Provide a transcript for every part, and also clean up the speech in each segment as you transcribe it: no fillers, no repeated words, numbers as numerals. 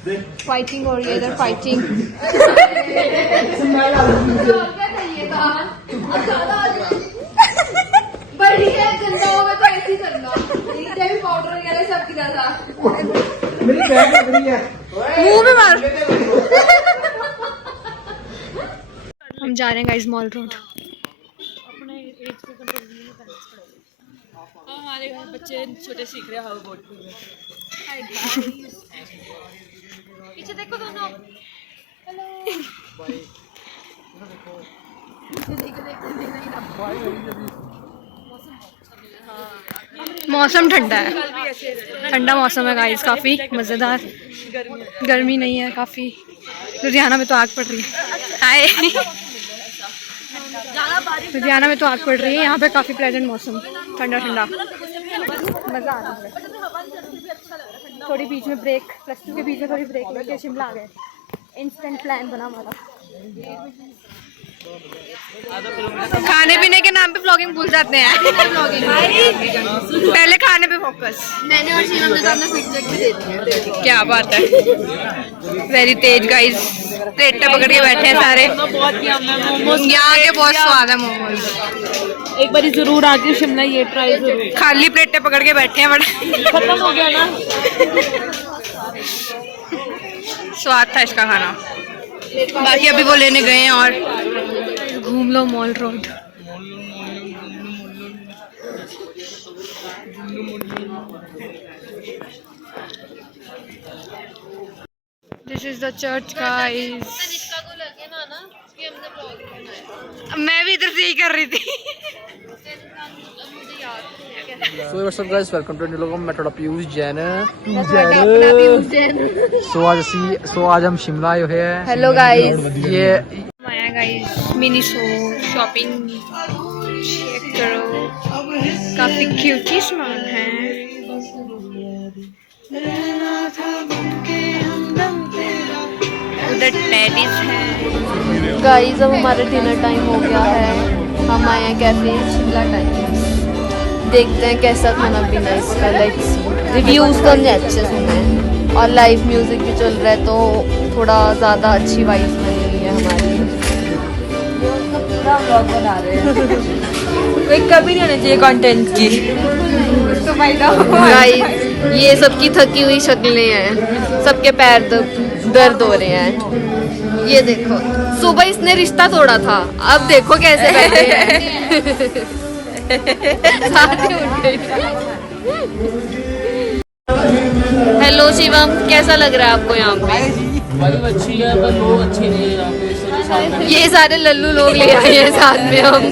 Fighting हो रही है इधर, फाइटिंग। बढ़िया गंदा होगा तो ऐसे ही करना, पाउडर वगैरह सब गिरा था। मेरी बैग लग रही है, मुंह में मार। हम जा रहे हैं गाइस मॉल रोड। अपने एज को कंट्रोल करने में पेरेंट्स खड़े हो। हमारे बच्चे छोटे सीख रहे हैं हाउ बोट पे। पीछे देखो दोनों। हेलो। मौसम ठंडा है, ठंडा मौसम है गाइस, काफी मजेदार। गर्मी नहीं है काफी। लुधियाना में तो आग पड़ रही है। हाय, लुधियाना में तो आग पड़ रही है। यहाँ पे काफी प्लेजेंट मौसम, ठंडा ठंडा, मजा आ रहा है। थोड़ी बीच में ब्रेक, +2 के बीच में थोड़ी ब्रेक लेके शिमला आ गए। इंस्टेंट प्लान बना हमारा। खाने पीने के नाम पे व्लॉगिंग भूल जाते हैं। पहले खाने पे फोकस। मैंने और शीनम ने तो अपना फीडबैक भी दे दिया। क्या बात है, वेरी तेज गाइस। प्लेटें पकड़ के बैठे हैं सारे। यहाँ के बहुत स्वाद है मोमोज। एक बार जरूर आके शिमला ये ट्राई जरूर। खाली प्लेटें पकड़ के बैठे हैं, बट खत्म हो गया ना। स्वाद था इसका खाना। बाकी अभी वो लेने गए हैं और घूम लो mall road. This is the church guys. मैं भी इधर से ही कर रही थी। So what's up guys, welcome to Nilogam। मैं थोड़ा पीयूष जैन सो आज हम शिमला आए हुए हैं। हेलो गाइस, ये आया गाइस मिनी शॉपिंग चेक करो, काफी क्यूटी सामान है। उधर टेडीज है। गाइस अब हमारा डिनर टाइम हो गया है। हम आए हैं कैफे शिमला टाइम्स। देखते हैं कैसा खाना पीना इसका। लेट्स रिव्यूज तो हमने अच्छे सुने हैं और लाइव म्यूजिक भी चल रहा है, तो थोड़ा ज़्यादा अच्छी वाइब नहीं है हमारी। पूरा व्लॉग बना रहे हैं। कोई कभी नहीं होना चाहिए कंटेंट की। गाइस ये सबकी थकी हुई शक्लें हैं, सबके पैर दर्द हो रहे हैं। ये देखो, सुबह इसने रिश्ता तोड़ा था, अब देखो कैसे बैठे हैं। हेलो शिवम, कैसा लग रहा है आपको यहाँ पे? वाइब अच्छी है पर लोग अच्छे नहीं है यहाँ पे। ये सारे लल्लू लोग ले आए हैं साथ में हम।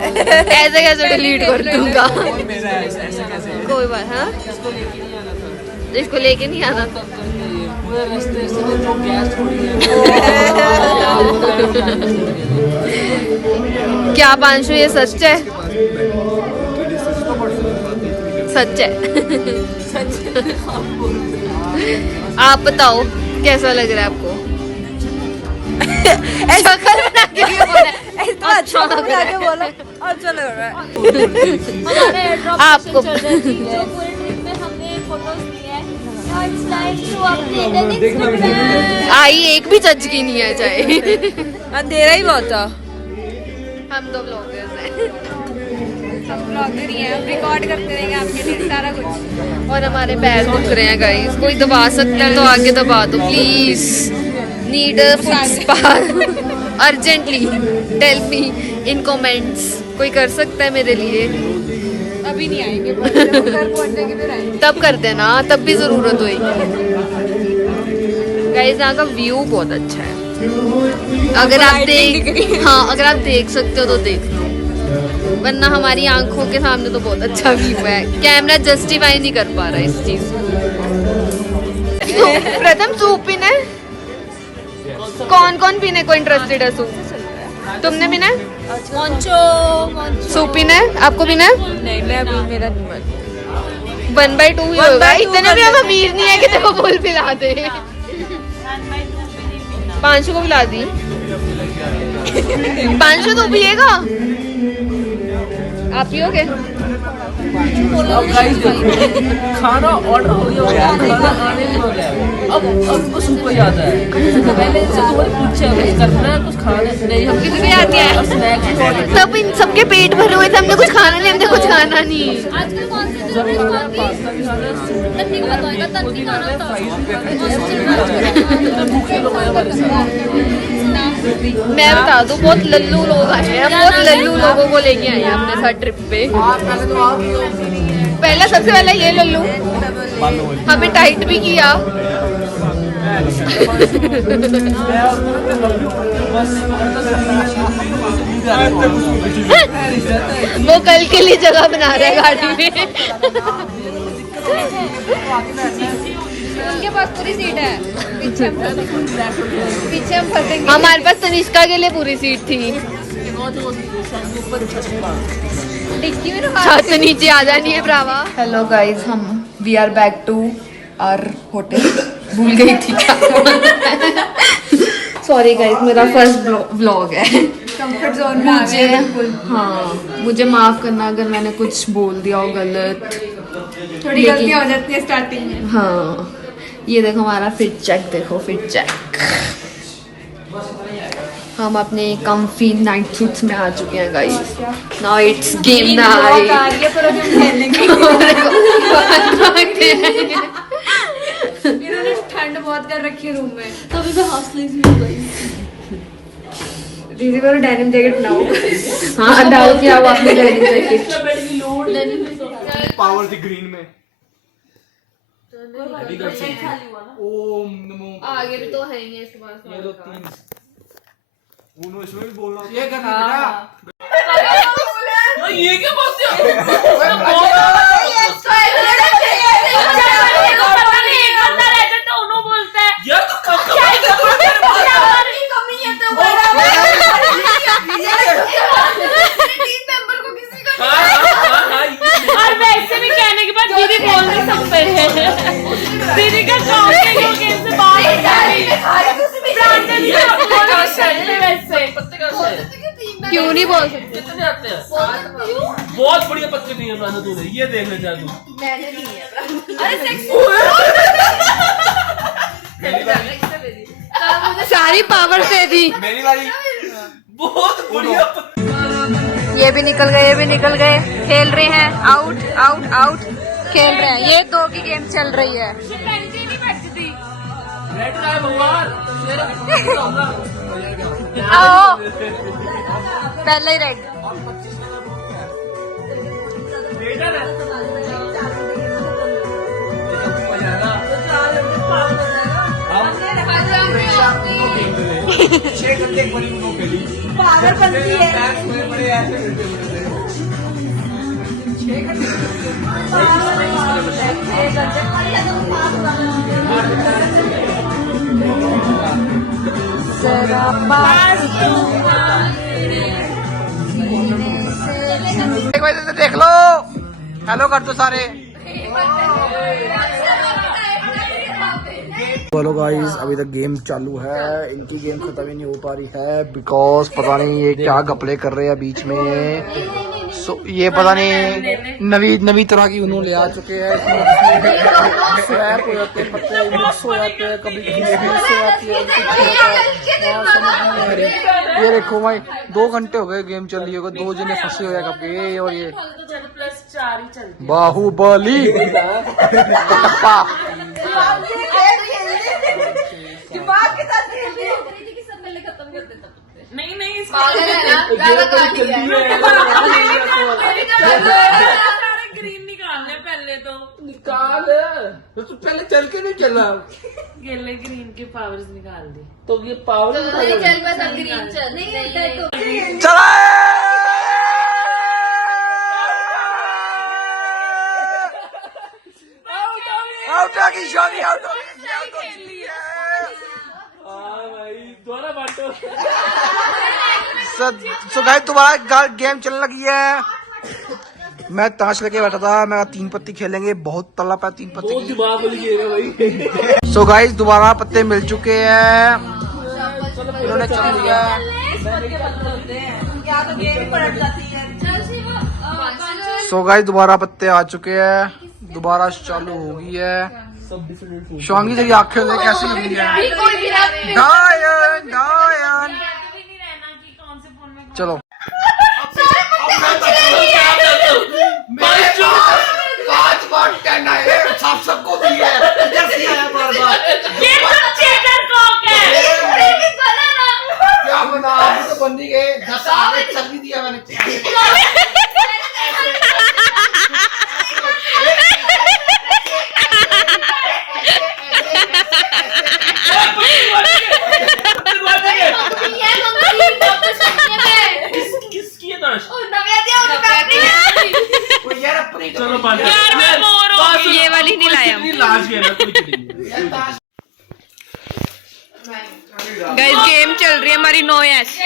ऐसे कैसे डिलीट कर दूंगा? कोई बात, हाँ इसको लेके नहीं आना। क्या पांशु ये सच है? सच है। आप बताओ कैसा लग रहा है आपको? शक्ल बना के क्यों बोल रहा है? अच्छा लग रहा है। अच्छा लग रहा है। आपको आई एक भी जज की नहीं है, चाहे अंधेरा ही बहुत था। हम तो ब्लॉगर्स हैं, हम ब्लॉगर ही हैं, हम रिकॉर्ड करते रहेंगे आपके लिए सारा कुछ। और हमारे पैर दुख रहे हैं गाइस, कोई दबा सकता है तो आगे दबा दो please. Need a foot spa urgently, tell me in comments. कोई कर सकता है मेरे लिए? अभी नहीं आएंगे, तब कर देना, तब भी जरूरत होगी। गाइस यहाँ का व्यू बहुत अच्छा है। अगर आप अगर आप देख सकते हो तो देख लो, वरना हमारी आंखों के सामने तो बहुत अच्छा व्यू है। कैमरा जस्टिफाई नहीं कर पा रहा इस चीज को। प्रथम सूप पीना है? कौन कौन पीने को इंटरेस्टेड है सूप? तुमने पीना है? सूप पीना है? आपको पीना है? नहीं, मैं अभी मेरा 1/2 ही होगा। इतने भी हम अमीर नहीं है कि देखो फुल पिला दे। 500 को पिला दी। 500 तो पिएगा? आप पियोगे? अब गाइस खाना ऑर्डर हो गया, खाना आने नहीं वाला है। अब कुछ ऊपर आता है, पहले से तो पूछा कुछ करना है, कुछ खाना नहीं, हम कितने आते हैं स्नैक्स। सब इन सबके पेट भरे हुए थे, हमने कुछ खाना नहीं, हमने कुछ खाना नहीं। आजकल कौन से जो पास्ता भी खाना है, तन्नी को बताएगा, तन्नी खाना था। फ्राइज भी खाना है, भूखे लोग आए हमारे साथ। मैं बता दूं, बहुत लल्लू लोग आए हैं, बहुत लल्लू लोगों को लेके आए हैं अपने साथ ट्रिप पे। पहला सबसे पहले ये लल्लू हमें टाइट भी किया। वो कल के लिए जगह बना रहे हैं गाड़ी में। उनके पास पूरी सीट है, पीछे हम फंसेंगे। हमारे पास तनिष्का के लिए पूरी सीट थी। डिक्की में छत नीचे आ जानी है ब्रावा। हेलो गाइस, हम we are back to our hotel. भूल गई थी क्या। सॉरी गाइस, मेरा फर्स्ट व्लॉग है। कंफर्ट जोन मुझे मुझे माफ करना अगर मैंने कुछ बोल दिया हो गलत। थोड़ी गलतियां हो जाती है स्टार्टिंग में। हाँ, ये देखो हमारा फिट चेक, देखो फिट चेक। हम अपने कम्फी नाइट सूट्स में आ चुके हैं guys. Now it's game night. इन्होंने ठंड बहुत कर रखी है रूम में। तभी मैं हौसले से हूँ गाइस। दीदी को डेनिम जैकेट बनाओ। हाँ, डाल के आओ अपने denim jacket. Power the green में ओम नमो। आगे भी तो है इसके पास। ये लो 3 उन्होंने इसमें भी बोलना, ये करना बेटा। ये क्या बोलते हो? यार तो और वैसे भी कहने के बाद दीदी बोल नहीं सकते हैं। दीदी का शौक है क्योंकि इनसे बात हो जाती है। क्यों नहीं बोल सकते? कितने आते हैं? बहुत बढ़िया पत्ते नहीं है मैंने तूने, ये देख ले जा तू। मैंने नहीं है। सारी पावर दे दी। मेरी बारी। बहुत बढ़िया पत्ते। ये भी निकल गए, ये भी निकल गए। खेल रहे हैं, आउट आउट आउट खेल रहे हैं। ये 2 की गेम चल रही है। बैठ रहा है भगवान आओ, पहले ही रेड। पागल बनती है। एक वजह से देख लो। हेलो कर दो सारे। बोलो गाइस, अभी तक गेम चालू है, इनकी गेम खत्म ही नहीं हो पा रही है बिकॉज पता नहीं ये क्या गपले कर रहे हैं बीच में। ये पता नहीं नवी तरह की उन्होंने ले आ चुके हैं। स्वैप हो जाते हैं, पत्ते मिक्स हो जाते हैं, कभी मिक्स हो जाती है, समझ नहीं आ रही। ये देखो भाई 2 घंटे हो गए गेम चल रही है, 2 जने फंसे हुए कब ये और ये बाहुबली कटप्पा। दिमाग के साथ खेल रही है। नहीं ग्रीन निकालने पहले तो निकाल तो तू पहले चल के नहीं चला। गेले ग्रीन के पावर्स निकाल दे। तो ये पावर चल बस अब ग्रीन चल। नहीं चला। आउट आ गई शादी, आउट हो गई। हाँ भाई दोनों बांटो। सो गाइस तुम्हारा गेम चलने लगी है। मैं ताश लेके बैठा था, मैं 3 पत्ती खेलेंगे, बहुत तला पाया 3 पत्ती। बहुत दिमाग वाली गेम है भाई। सो गाइस दोबारा पत्ते मिल चुके हैं, इन्होंने चल दिया। सो गाइस दोबारा पत्ते आ चुके हैं, दोबारा चालू हो गई है। शिवांगी तेरी आंखें देख कैसी लग रही है। डायन डायन चलो सबको दिया क्या बना तो बंदी के 10 आगे चल भी दिया मैंने। चलो ये वाली नहीं लाया लास्ट गेम है, कोई चिटिंग नहीं। गाइस गेम चल रही है हमारी नो एस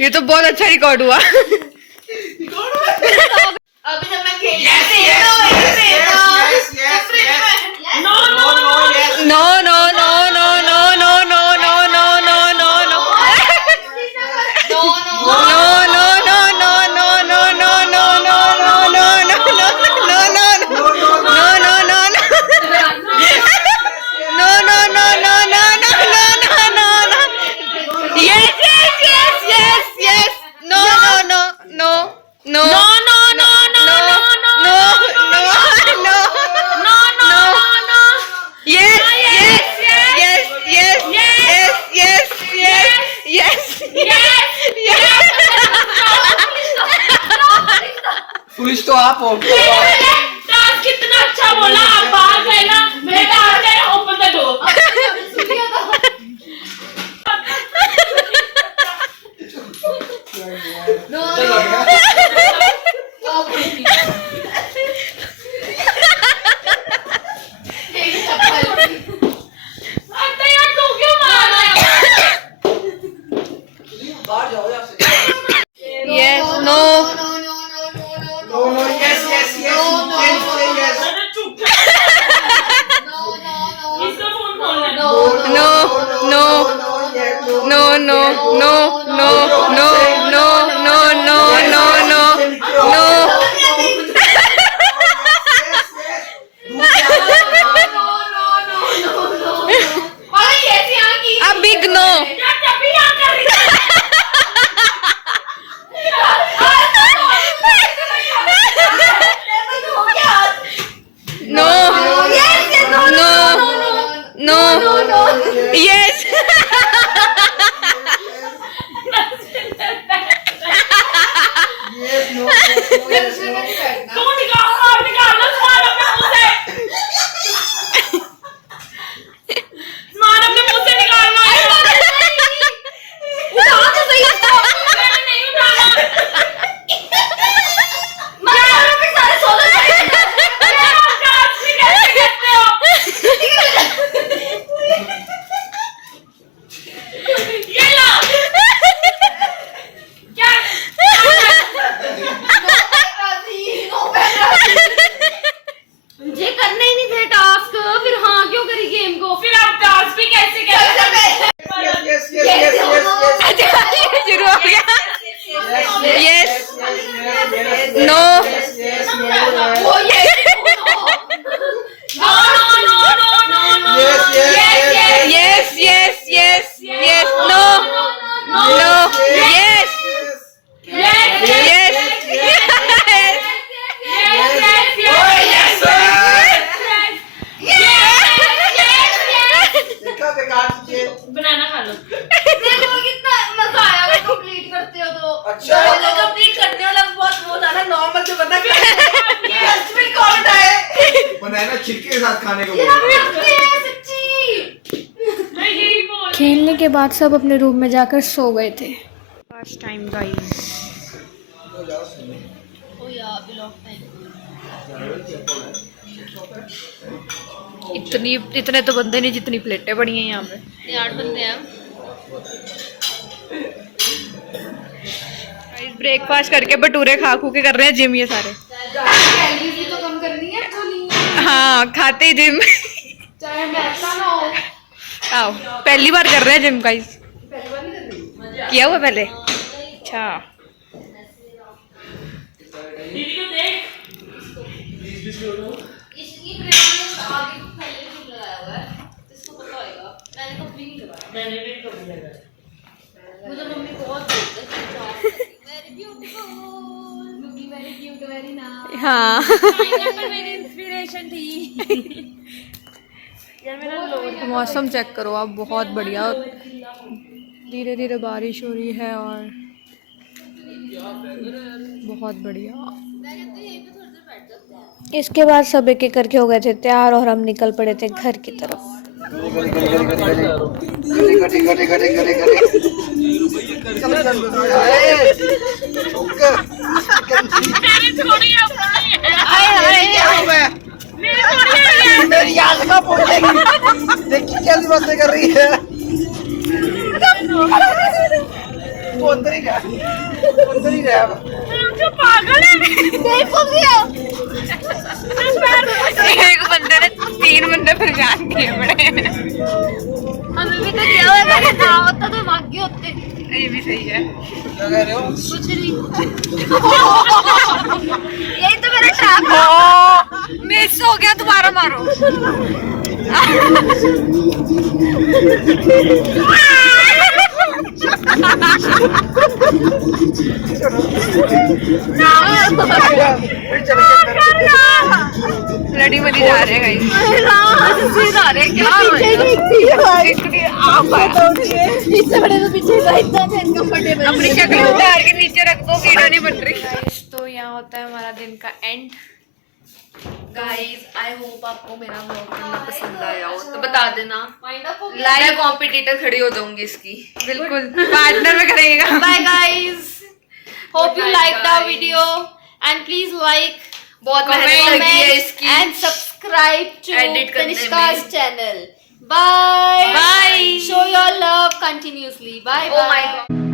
ये तो बहुत अच्छा रिकॉर्ड हुआ। अभी जब मैं खेल no no no no no no no no no no no no police तो आप हो। कितना अच्छा बोला, आप बाहर गए ना, मेरे बाहर गए open the door. Yes, no. No, no, yes, yes, yes. You can say yes. No, no, no, no, no, no, no, no, no, no, no, no, no, no. A big no. No. No. No. Yes. Yes, no, yes, no, yes, no. खेलने के बाद सब अपने room में जाकर सो गए थे। First time guys. इतने तो बंदे नहीं जितनी प्लेटें पड़ी हैं यहाँ पे। 8 बंदे हैं। ब्रेकफास्ट करके भटूरे खा खू के कर रहे हैं जिम ये सारे। कैलोरीज भी तो कम करनी है तो नहीं। हाँ खाते ही जिम। चाहे मैथ्स ना हो। आओ पहली बार कर रहे हैं जिम गाइस। किया हुआ पहले? अच्छा मुझे मम्मी बहुत बोलते हैं very beautiful very cute very nice. हाँ मेरी इंस्पिरेशन थी। मौसम चेक करो आप, बहुत बढ़िया। धीरे धीरे बारिश हो रही है और बहुत बढ़िया। इसके बाद सब एक एक करके हो गए थे तैयार और हम निकल पड़े थे घर की तरफ। मेरी याद कहाँ पहुंचेगी? देखिए कैसी बातें कर रही है। वो अंदर ही गया। पागल है। देखो एक बंदे ने 3 बंदे फिर जान दिए बड़े। हमें भी तो क्या होगा कि ना होता तो भाग्य होते। ये भी सही है। कुछ नहीं। यही तो मेरा ट्रैप है। मिस हो गया, दोबारा मारो। लड़ी मरी जा रहे हैं इससे बड़े तो पीछे का इतना कंफर्टेबल। अपनी शक्ल उतार के नीचे रख दो, वीडियो नहीं बन रही। तो यहाँ होता है हमारा दिन का एंड। गाइस आई होप आपको मेरा व्लॉग करना पसंद आया हो तो बता देना। लाइव कॉम्पिटिटर खड़ी हो जाऊंगी इसकी, बिल्कुल पार्टनर में करेगा। Bye guys, hope you like the video and please like, बहुत मेहनत लगी है इसकी, एंड सब्सक्राइब टू Edit करने तनिष्का's में। Channel. Bye Bye. Show your love continuously. Bye Oh my bye. God.